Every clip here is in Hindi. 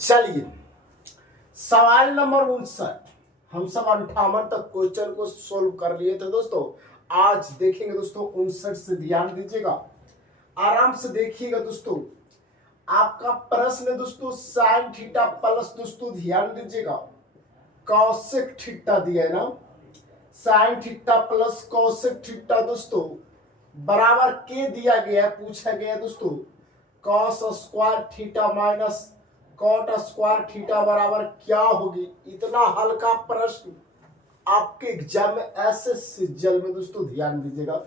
चलिए सवाल नंबर 59 हम सब 58 तक क्वेश्चन को सोल्व कर लिए थे दोस्तों। आज देखेंगे दोस्तों 59 से ध्यान दीजिएगा, आराम से देखिएगा दोस्तों। आपका प्रश्न है दोस्तों साइन थीटा प्लस दोस्तों ध्यान दीजिएगा कौशिक थीटा दिया है ना, sine theta plus cosec theta दोस्तों बराबर के दिया गया है, पूछा गया दोस्तों cos square theta minus cot square theta बराबर क्या होगी। इतना हल्का प्रश्न आपके एग्जाम में ऐसे सिज्जल में दोस्तों ध्यान दीजिएगा,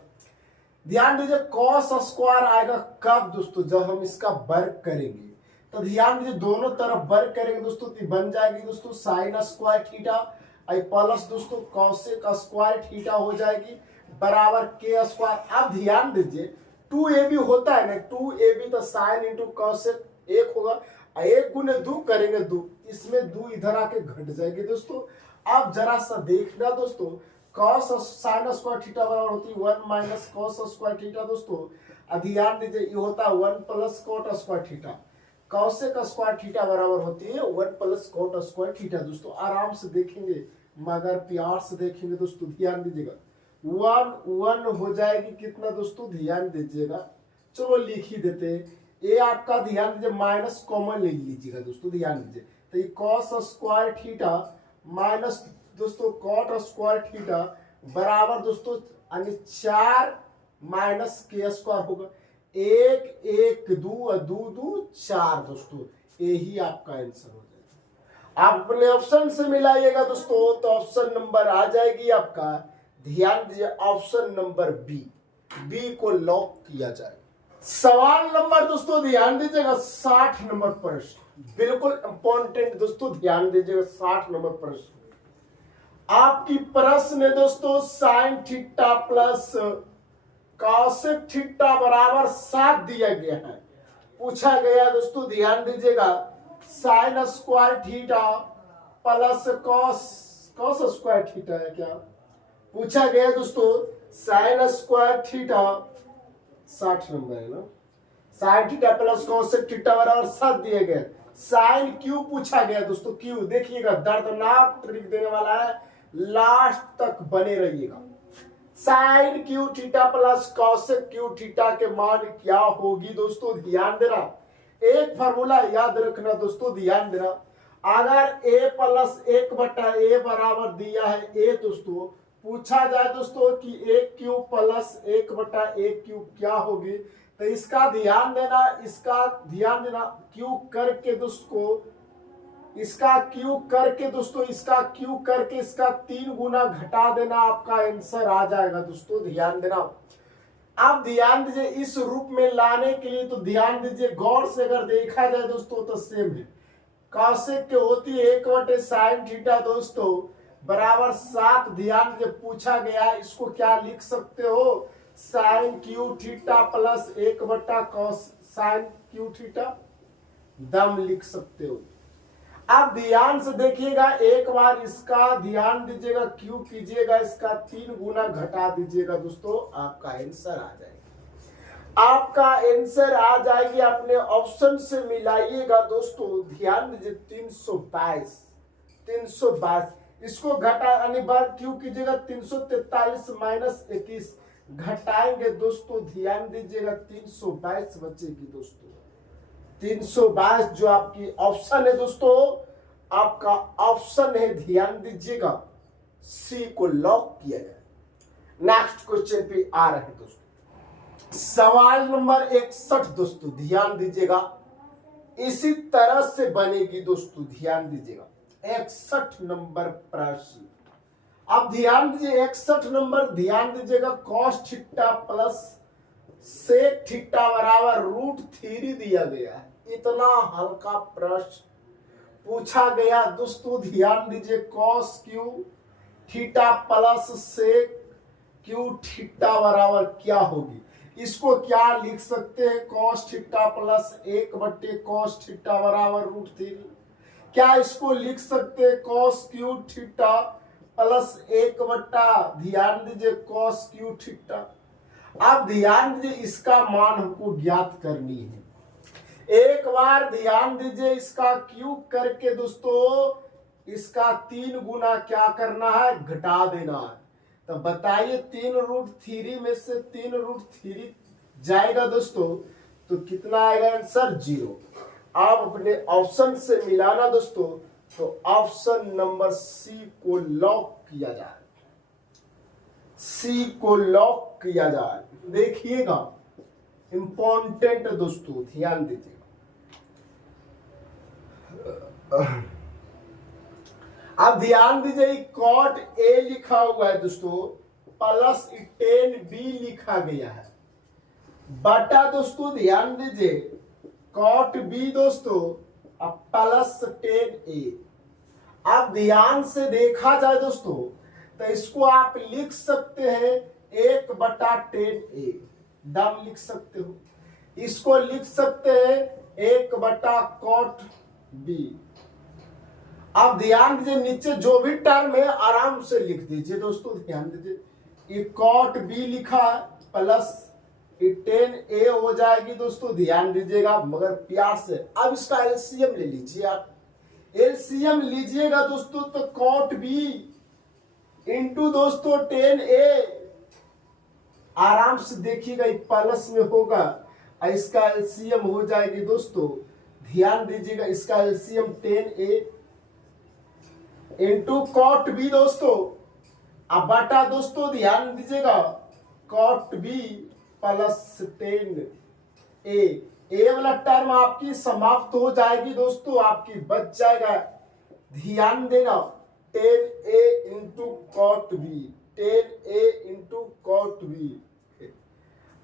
ध्यान दीजिए। कॉस स्क्वायर आएगा कब दोस्तों, जब हम इसका वर्ग करेंगे। तो ध्यान दीजिए दोनों तरफ वर्ग करेंगे दोस्तों तो बन जाएगी दोस्तों साइन स्क्वायर थीटा प्लस दोस्तों कॉसेक स्क्वायर थीटा हो जाएगी बराबर के स्क्वायर। अब ध्यान दीजिए 2ab होता है ना, 2ab तो साइन इंटू कॉसेक एक होगा, एक गुने दो करेंगे दो, इसमें दो इधर आके घट जाएगी दोस्तों। अब जरा सा देखना दोस्तों कॉस साइन स्क्वायर थीटा बराबर होती है 1 माइनस कॉस स्क्वायर थीटा दोस्तों। ध्यान दीजिए ये होता है 1 plus cot square theta, cosec square theta बराबर होती है 1 प्लस कॉट स्क्वायर थीटा दोस्तों। आराम से देखेंगे मगर प्यार से देखेंगे दोस्तों, ध्यान दीजिएगा 1 हो जाएगी कितना दोस्तों, ध्यान दीजिएगा। चलो लिख ही देते हैं, ये आपका ध्यान दीजिए माइनस कॉमन ले लीजिएगा दोस्तों, ध्यान दीजिए। तो ये कॉस स्क्वायर थीटा माइनस दोस्तों कॉट स्क्वायर थीटा बराबर दोस्तों 4 माइनस के स्क्वायर होगा, 1 1 2 2 2 4 दोस्तों, यही आपका आंसर हो जाएगा। आप अपने ऑप्शन से मिलाइएगा दोस्तों तो ऑप्शन नंबर आ जाएगी आपका, ध्यान दीजिए ऑप्शन नंबर बी को लॉक किया जाए। सवाल नंबर दोस्तों ध्यान दीजिएगा 60 नंबर प्रश्न, बिल्कुल इंपॉर्टेंट दोस्तों, ध्यान दीजिएगा 60 नंबर प्रश्न। आपकी प्रश्न है दोस्तों sign theta plus cosec theta बराबर 7 दिया गया है। पूछा गया दोस्तों ध्यान दीजिएगा sine square theta plus cos square theta है क्या, पूछा गया दोस्तों साइन स्क्वायर थीटा 60 नंबर है ना, sine theta plus cosec theta बराबर 7 दिए गए। साइन क्यू पूछा गया दोस्तों, क्यू देखिएगा दर्दनाक ट्रिक देने वाला है, लास्ट तक बने रहिएगा। Sine Q theta plus cosec Q theta के मान क्या होगी दोस्तों, ध्यान देना। एक फार्मूला याद रखना दोस्तों, ध्यान देना। अगर a प्लस 1/a बराबर दिया है a दोस्तों, पूछा जाए दोस्तों कि a cube plus 1/a cube क्या होगी, तो इसका ध्यान देना, इसका ध्यान देना क्यूब करके दोस्तों, इसका क्यूब करके दोस्तों, इसका क्यूब करके इसका 3 गुना घटा देना, आपका आंसर आ जाएगा दोस्तों, ध्यान देना। आप ध्यान दीजिए इस रूप में लाने के लिए तो ध्यान दीजिए गौर से अगर देखा जाए दोस्तों तो सेम है, कॉसेक के होती है 1/साइन थीटा दोस्तों बराबर 7। ध्यान दीजिए पूछा गया इसको क्या लिख सकते हो, साइन क्यू थीटा प्लस 1/कॉस साइन क्यू थीटा दम लिख सकते हो। आप ध्यान से देखिएगा एक बार इसका ध्यान दीजिएगा, क्यू कीजिएगा, इसका 3 गुना घटा दीजिएगा दोस्तों, आपका आंसर आ जाएगा, आपका आंसर आ जाएगी। अपने ऑप्शन से मिलाइएगा दोस्तों, ध्यान दीजिए 322 इसको घटा अनिवार्य क्यू कीजिएगा 343 माइनस 21 घटाएंगे दोस्तों, ध्यान दीजिएगा 322 बचेगी दोस्तों, 322 जो आपकी ऑप्शन है दोस्तों, आपका ऑप्शन है, ध्यान दीजिएगा सी को लॉक किया जाए। नेक्स्ट क्वेश्चन पे आ रहे हैं दोस्तों, सवाल नंबर 61 दोस्तों, ध्यान दीजिएगा इसी तरह से बनेगी दोस्तों, ध्यान दीजिएगा 61 नंबर प्रश्न। अब ध्यान दीजिए 61 नंबर, ध्यान दीजिएगा cos theta plus sec theta बराबर √3 दिया गया है। इतना हल्का प्रश्न पूछा गया दोस्तों, ध्यान दीजिए cos Q theta plus sec Q theta बराबर क्या होगी। इसको क्या लिख सकते हैं, कॉस थीटा प्लस 1/कॉस थीटा बराबर √3। क्या इसको लिख सकते हैं कॉस क्यू थीटा प्लस 1/ ध्यान दीजिए कॉस क्यू थीटा। आप ध्यान दीजिए इसका मान हमको ज्ञात करनी है, एक बार ध्यान दीजिए, इसका क्यूब करके दोस्तों इसका 3 गुना क्या करना है, घटा देना है। तो बताइए 3√3 में से 3√3 जाएगा दोस्तों तो कितना आएगा आंसर, 0। आप अपने ऑप्शन से मिलाना दोस्तों, तो ऑप्शन नंबर सी को लॉक किया जाए, सी को लॉक किया जाए। देखिएगा इंपॉर्टेंट दोस्तों, ध्यान दीजिएगा। अब ध्यान दीजिए, कॉट ए लिखा हुआ है दोस्तों, प्लस 10b लिखा गया है, बटा दोस्तों ध्यान दीजिए कॉट बी दोस्तों अब प्लस 10a। अब ध्यान से देखा जाए दोस्तों तो इसको आप लिख सकते हैं 1/10a, दम लिख सकते हो। इसको लिख सकते हैं 1/cot b। अब ध्यान दीजिए नीचे जो भी टर्म है आराम से लिख दीजिए दोस्तों, ध्यान दीजिए ये cot b लिखा है प्लस 10a हो जाएगी दोस्तों, ध्यान दीजिएगा मगर प्यार से। अब इसका एलसीएम ले लीजिए, आप एलसीएम लीजिएगा दोस्तों तो cot b इंटू दोस्तों 10a, आराम से देखिएगा प्लस में होगा, इसका एलसीएम हो जाएगी दोस्तों, ध्यान दीजिएगा इसका LCM 10a into cot b दोस्तों, अब बटा दोस्तों ध्यान दीजिएगा cot b प्लस 10a। ए वाला टर्म आपकी समाप्त हो जाएगी दोस्तों, आपकी बच जाएगा, ध्यान देना 10a into cot b, 10a into cot b,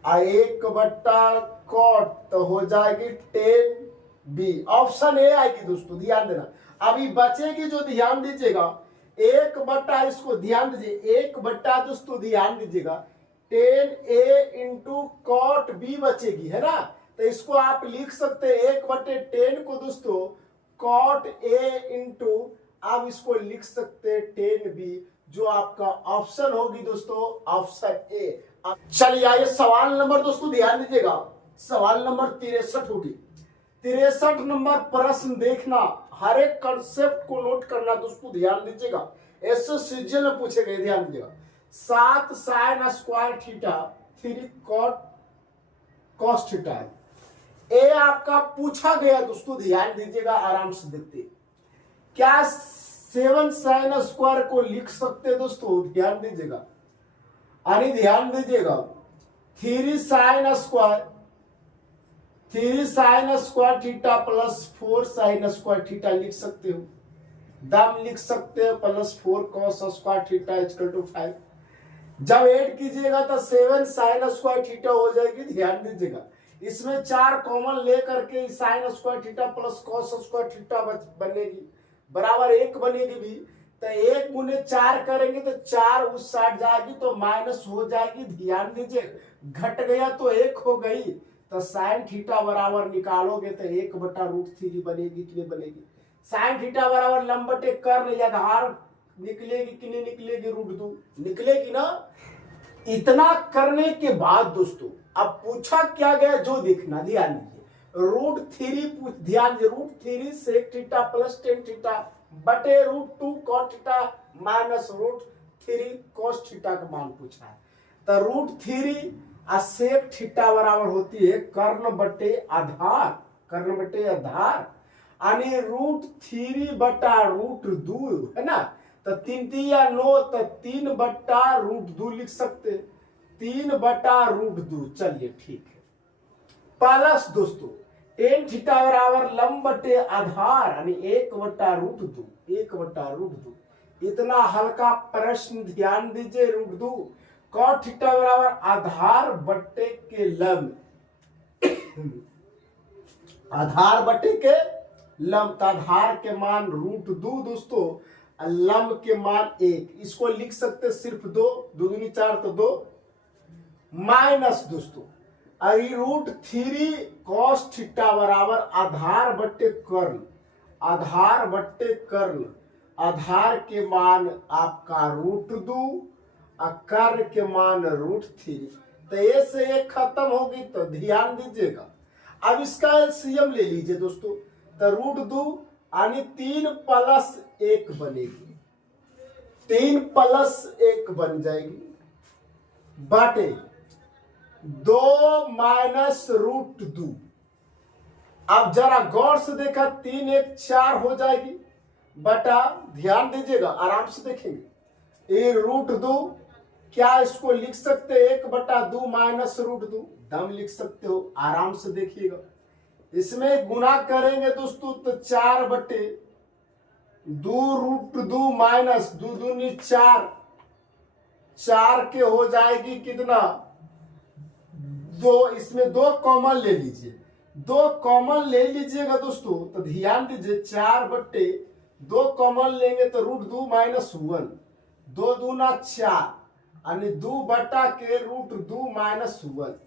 1/cot तो हो जाएगी 10b, ऑप्शन ए आएगी दोस्तों, ध्यान देना। अभी बचेगी जो, ध्यान दीजिएगा 1/, इसको ध्यान दीजिए 1/ दोस्तों ध्यान दीजिएगा 10a इंटू cot b बचेगी, है ना। तो इसको आप लिख सकते हैं 1/10 को दोस्तों cot a इंटू, आप इसको लिख सकते हैं 10b, जो आपका ऑप्शन होगी दोस्तों ऑप्शन ए। चलिए आइए सवाल नंबर दोस्तों ध्यान दीजिएगा, सवाल नंबर 63 होगी। 63 नंबर प्रश्न देखना, हर एक कंसेप्ट को नोट करना दोस्तों, ध्यान दीजिएगा, ऐसे सीजन में पूछे गए, ध्यान दीजिएगा। 7 sin square theta 3 cos theta, ए आपका पूछा गया दोस्तों, ध्यान दीजिएगा आराम से देखते। क्या 7 sin स्क्वायर को लिख सकते दोस्तों, ध्यान दीजिएगा, अरे ध्यान दीजिएगा 3 sin square theta plus 4 sin square theta लिख सकते हो, दम लिख सकते हो plus 4 cos square theta equal to 5। जब ऐड कीजिएगा तो 7 sin स्क्वायर थीटा हो जाएगी, ध्यान दीजिएगा इसमें 4 कॉमन लेकर के sin square theta plus cos square theta बनेगी, बराबर 1 बनेगी भी, तो 1 गुने 4 करेंगे तो 4 उस साइड जाएगी तो माइनस हो जाएगी, ध्यान दीजिए घट गया तो 1 हो गई, तो sin थीटा बराबर निकालोगे तो 1/√3 बनेगी कि नहीं बनेगी। sin थीटा बराबर लंब बटे कर्ण या धार निकलेगी कि नहीं निकलेगी, √2 निकलेगी ना। इतना करने के बाद दोस्तों अब पूछा क्या गया जो देखना, ध्यान दीजिए √3, ध्यान दीजिए √3 sec थीटा प्लस 10 थीटा बटे √2 cot theta minus √3 cos theta का मान पूछा है। तो √3 और sec थीटा बराबर होती है कर्ण बटे आधार, कर्ण बटे आधार, यानी √3/√2 है ना। तो 3 या 9 तो 3/√2 लिख सकते, 3/√2, चलिए ठीक है। प्लस दोस्तों tan थीटा बराबर लंब बटे आधार यानी 1/√2, 1/√2। इतना हल्का प्रश्न, ध्यान दीजिए √2 cot थीटा बराबर आधार बटे के लंब, आधार बटे के लंब, आधार के मान √2 दोस्तों, लंब के मान 1, इसको लिख सकते सिर्फ 2, 2 दूनी 4 तो 2, माइनस दोस्तों √3 cos थीटा बराबर आधार बटे कर्ण, आधार बटे कर्ण, आधार के मान आपका √2 और कर्ण के मान √3, तो ये से एक खत्म होगी, तो ध्यान दीजिएगा अब इसका एलसीएम ले लीजिए दोस्तों, तो √2 यानी 3 + 1 बनेगी, 3 + 1 बन जाएगी, बाटे 2 - √2। अब जरा गौर से देखा, 3 × 1 = 4 हो जाएगी, बटा, ध्यान दीजिएगा, आराम से देखेंगे, ये √2 क्या इसको लिख सकते 1/2 - √2, दम लिख सकते हो, आराम से देखिएगा। इसमें गुना करेंगे दोस्तों तो 4/2 √2 माइनस 2 दूनी 4, 4 के हो जाएगी कितना 2, इसमें 2 कॉमन ले लीजिए, 2 कॉमन ले लीजिएगा दोस्तों, तो ध्यान दीजिए 4/2 कॉमन लेंगे तो √2 - 1, 2 दूना 4 यानी 2 बटा के √2 - 1।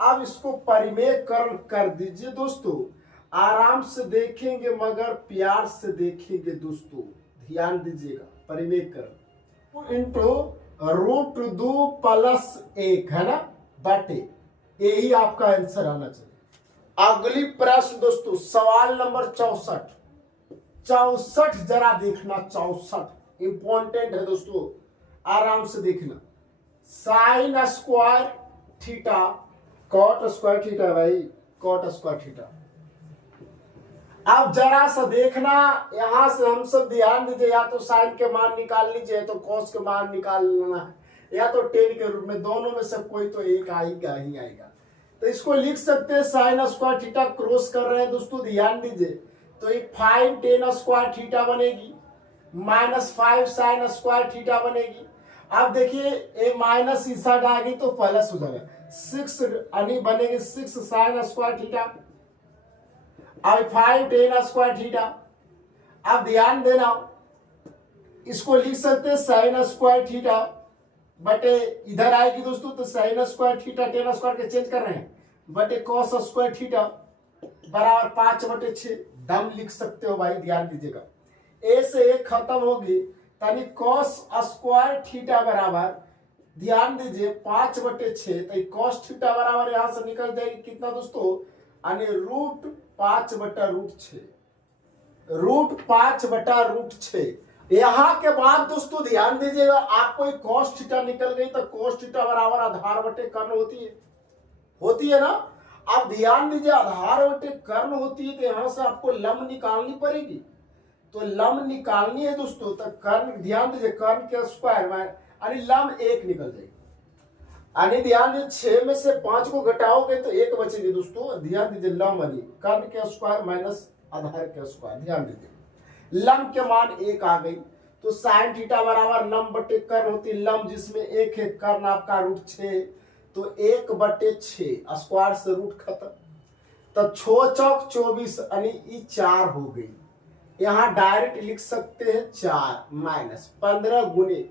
अब इसको परिमेयकरण कर दीजिए दोस्तों, आराम से देखेंगे मगर प्यार से देखेंगे दोस्तों, ध्यान दीजिएगा, परिमेयकरण इंटू √2 + 1 है ना, बाटे, यही आपका आंसर आना चाहिए। अगली प्रश्न दोस्तों, सवाल नंबर 64, 64 जरा देखना, 64 इंपॉर्टेंट है दोस्तों, आराम से देखना। sin² थीटा cot² थीटा भाई, cot² थीटा। अब जरा सा देखना, यहां से हम सब ध्यान दीजिए, या तो साइन के मान निकाल लीजिए, तो कॉस के मान निकाल लेना है, या तो टेन के रूप में, दोनों में से कोई तो एक आएगा ही आएगा। तो इसको लिख सकते हैं sin² थीटा क्रॉस कर रहे हैं दोस्तों, ध्यान दीजिए, तो ये 5 tan² थीटा बनेगी, -5 sin² थीटा बनेगी। अब देखिए ये माइनस इस साइड आ गई तो प्लस हो जाएगा, 6 यानी बनेगी 6 sin² थीटा, अब 5 tan² थीटा। अब ध्यान देना, इसको लिख सकते हैं sin² थीटा बटे, इधर आएगी दोस्तों तो sin² थीटा tan² के चेंज कर रहे हैं, बटे cos² थीटा बराबर 5/6, दम लिख सकते हो भाई, ध्यान दीजिएगा, ए से एक खत्म होगी, यानी cos² थीटा बराबर, ध्यान दीजिए 5/6, तो cos थीटा बराबर यहां से निकल जाएगी कितना दोस्तों, यानी √5/√6, √5/√6। यहां के बाद दोस्तों ध्यान दीजिएगा, आपको cos थीटा निकल गई तो cos थीटा बराबर आधार बटे कर्ण होती है ना। अब ध्यान दीजिए, आधार बटे कर्ण होती है तो यहां से आपको लंब निकालनी पड़ेगी, तो लंब निकालनी है दोस्तों, तो कर्ण, ध्यान दीजिए, कर्ण के स्क्वायर में यानी लंब 1 निकल जाएगी, यानी ध्यान दीजिए 6 में से 5 को घटाओगे तो 1 बचेगी दोस्तों, ध्यान दीजिए, लंब यानी कर्ण के स्क्वायर माइनस आधार के स्क्वायर, ध्यान दीजिए, लंब के मान 1 आ गई, तो sin थीटा बराबर लंब बटे कर्ण होती है, लंब जिसमें 1 है, कर्ण आपका √6, तो 1/6 स्क्वायर से रूट खत्म, तो 6 चौक 24 यानी 4 हो गई, यहां डायरेक्ट लिख सकते हैं 4 माइनस 15 गुने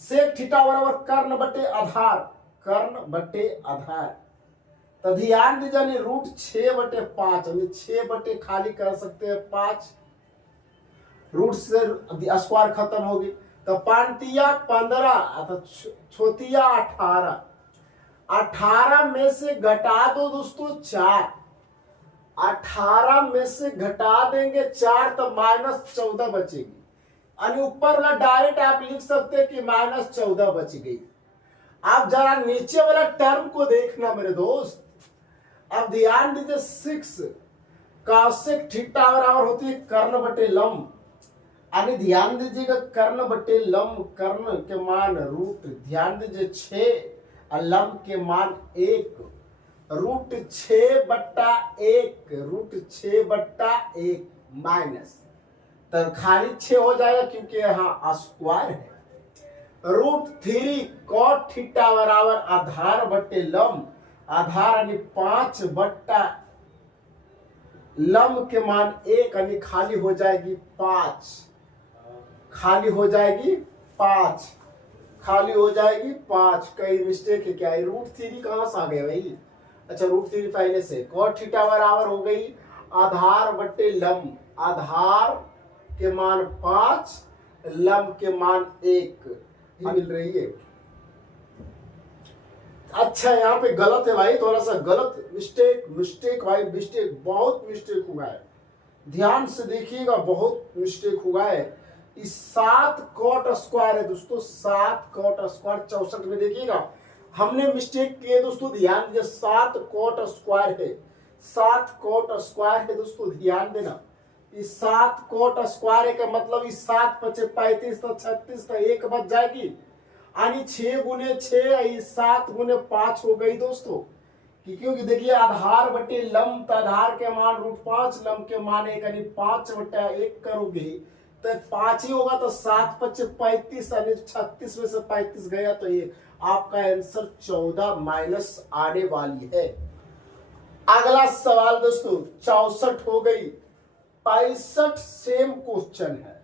sec थीटा बराबर कर्ण बटे आधार, कर्ण बटे आधार, तो ध्यान दीजिए √6/5, यानी 6 बटे खाली कर सकते हैं 5, रूट से स्क्वायर खत्म होगी, तो 5 15, तो छोतिया 18, 18 में से घटा दो दोस्तों 4, 18 में से घटा देंगे 4 तो -14 बचेगी, यानी ऊपर वाला डायरेक्ट आप लिख सकते हैं कि -14 बच गई। आप जरा नीचे वाला टर्म को देखना मेरे दोस्त, अब ध्यान दीजिए 6 cosec थीटा बराबर होती है कर्ण बटे लंब, यानी ध्यान दीजिएगा कर्ण बटे लंब, कर्ण के मान रूट, ध्यान दीजिए 6 और लंब के मान 1, √6/1, √6/1 माइनस, तो खाली 6 हो जाएगा क्योंकि यहाँ स्क्वायर है, √3 cot थीटा बराबर आधार बटे लंब, आधार यानी 5 बट्टा लंब के मान 1, यानी खाली हो जाएगी 5, खाली हो जाएगी 5, खाली हो जाएगी 5, कहीं मिस्टेक है क्या, √3 कहां से आ गया भाई, अच्छा √3 पहले से, cot थीटा बराबर हो गई आधार बटे लंब, आधार के मान 5, लंब के मान 1 मिल रही है, अच्छा यहाँ पे गलत है भाई, थोड़ा सा गलत, मिस्टेक मिस्टेक भाई, मिस्टेक, बहुत मिस्टेक हुआ है। ध्यान से देखिएगा, बहुत मिस्टेक हुआ है। इस 7 कॉट स्क्वायर है दोस्तों, 7 कॉट स्क्वायर 64 में देखिएगा हमने मिस्टेक किए दोस्तों, ध्यान दीजिए। 7 कॉट स्क्वायर है, 7 कॉट स्क्वायर है दोस्तों, ध्यान देना। इस 7 कोट स्क्वायर है का मतलब इस 7 पचे 35 तो 36 तो एक बच जाएगी, यानी 6 गुने 6 7 गुने 5 हो गई दोस्तों। क्योंकि देखिए आधार बटे लंब, तो आधार के मान √5, लंब के मान 1, यानी 5/1 करोगे तो 5 ही होगा, तो 7 पचे 35 यानी 36 में से 35 गया तो ये आपका आंसर 14 माइनस आने वाली है। अगला सवाल दोस्तों 64 हो गई। 65 सेम क्वेश्चन है,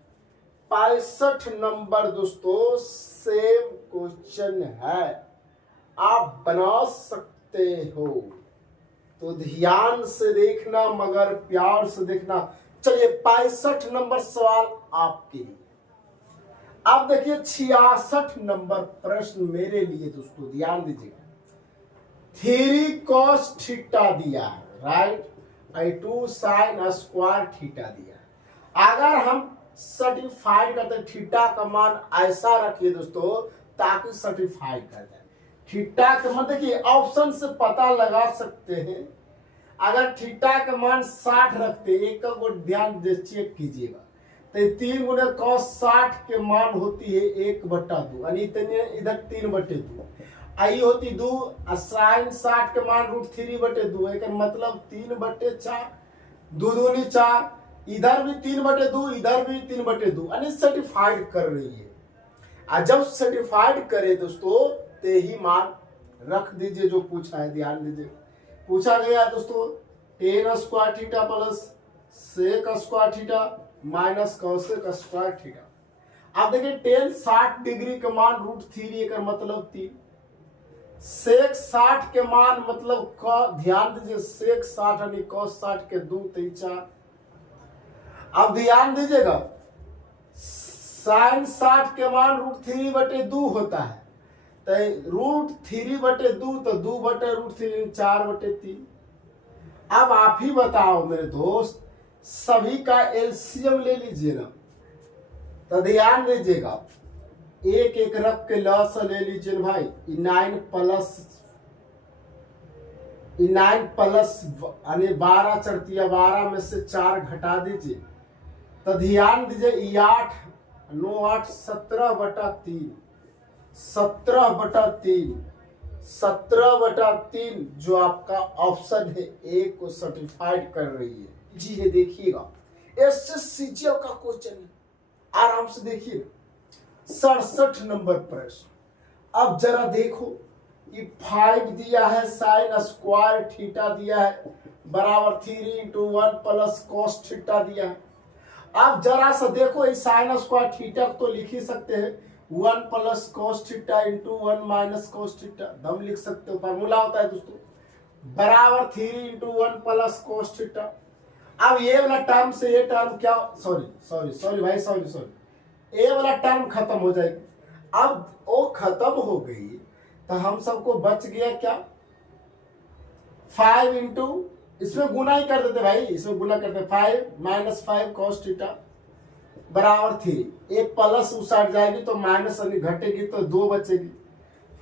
65 नंबर दोस्तों सेम क्वेश्चन है, आप बना सकते हो, तो ध्यान से देखना मगर प्यार से देखना। चलिए 65 नंबर सवाल आपके लिए। अब देखिए 66 नंबर प्रश्न मेरे लिए दोस्तों, ध्यान दीजिएगा। 3 cos थीटा दिया है, राइट, 2 sin स्क्वायर थीटा दिया है। अगर हम सर्टिफाइड करते थीटा का मान ऐसा रखिए दोस्तों ताकि सर्टिफाइड कर जाए। थीटा का मान देखिए ऑप्शन से पता लगा सकते हैं। अगर थीटा का मान 60 रखते, एक को ध्यान दे चेक कीजिएगा, तो 3 गुने cos 60 के मान होती है 1/2, यानी इधर 3/2 आई होती 2, साइन 60 के मान √3/2, एक मतलब 3/4, 2 दूनी 4, इधर भी 3/2, इधर भी 3/2, यानी सर्टिफाइड कर रही है। जब सर्टिफाइड करे दोस्तों ते ही मान रख दीजिए जो पूछा है, ध्यान दीजिए। पूछा गया दोस्तों tan square theta plus sec square theta minus cosec square theta. अब देखिए tan 60 डिग्री का मान √3 का मतलब 3, सेक 60 के मान मतलब ध्यान दीजिए सेक 60 यानी cos 60 के 2 3 4। अब ध्यान दीजिएगा साइन 60 के मान √3/2 होता है, तो √3/2 तो 2/√3 4/3। अब आप ही बताओ मेरे दोस्त, सभी का एलसीएम ले लीजिए ना, तो ध्यान दीजिएगा एक एक रख के लॉस ले लीजिए भाई। 9 प्लस यानी 12 चढ़ती है, 12 में से 4 घटा दीजिए, तो ध्यान दीजिए 8 9 8 17/3, 17/3, 17/3 जो आपका ऑप्शन है ए को सर्टिफाइड कर रही है। जी ये देखिएगा एसएससीजीएल का क्वेश्चन है, आराम से देखिए। 67 नंबर प्रश्न। अब जरा देखो कि 5 दिया है, साइन स्क्वायर थीटा दिया है बराबर 3 × 1 प्लस cos थीटा दिया है। अब जरा सा देखो इस साइन स्क्वायर थीटा तो लिख ही सकते हैं 1 plus cos theta × 1 minus cos theta, दम लिख सकते हो, फॉर्मूला होता है दोस्तों बराबर 3 × 1 प्लस cos थीटा। अब ये वाला टर्म से ये टर्म क्या, सॉरी भाई, सॉरी ए वाला टर्म खत्म हो जाएगी। अब वो खत्म हो गई तो हम सबको बच गया क्या, 5 इंटू, इसमें गुना ही कर देते भाई, इसमें गुना करते 5 माइनस 5 cos थीटा बराबर 3। एक प्लस उस साइड जाएगी तो माइनस घटेगी तो 2 बचेगी।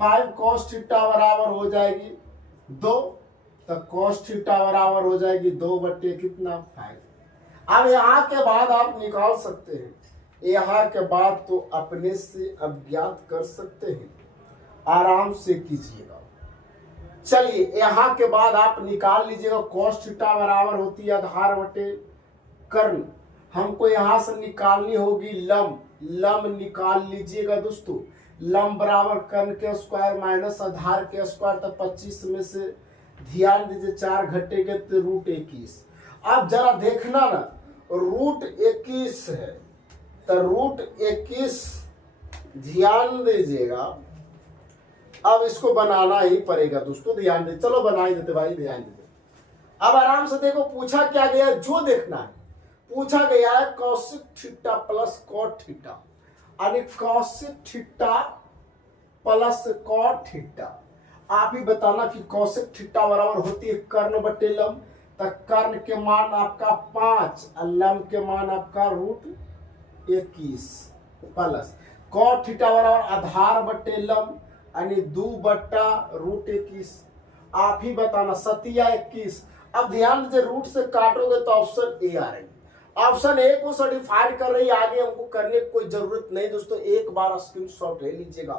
5 cos थीटा बराबर हो जाएगी 2, तो cos थीटा बराबर हो जाएगी 2/5। अब यहाँ के बाद आप निकाल सकते हैं, यहाँ के बाद तो अपने से अज्ञात कर सकते हैं, आराम से कीजिएगा। चलिए यहाँ के बाद आप निकाल लीजिएगा cos थीटा बराबर होती है आधार बटे कर्ण, हमको यहाँ से निकालनी होगी लंब निकाल लीजिएगा दोस्तों। लंब बराबर कर्ण के स्क्वायर माइनस आधार के स्क्वायर, तो 25 में से ध्यान दीजिए 4 घटेगा तो √21। अब जरा देखना ना √21 है, तो √21 ध्यान दीजिएगा। अब इसको बनाना ही पड़ेगा दोस्तों, ध्यान दे, चलो बना ही देते भाई, ध्यान दीजिए। अब आराम से देखो पूछा क्या गया, जो देखना है पूछा गया है cosec theta plus cot theta, यानी cosec theta plus cot theta. आप ही बताना कि कौशिक थीटा बराबर होती है कर्ण बटे लंब। तो कर्ण के मान आपका 5 और लंब के मान आपका √21 प्लस कॉट थीटा बराबर आधार बटे लंब यानी 2/√21। आप ही बताना 7 अब ध्यान दीजिए, रूट से काटोगे तो ऑप्शन ए आ रही है। ऑप्शन ए को सर्टिफाइड कर रही है, आगे हमको करने की कोई जरूरत नहीं दोस्तों, एक बार स्क्रीनशॉट ले लीजिएगा।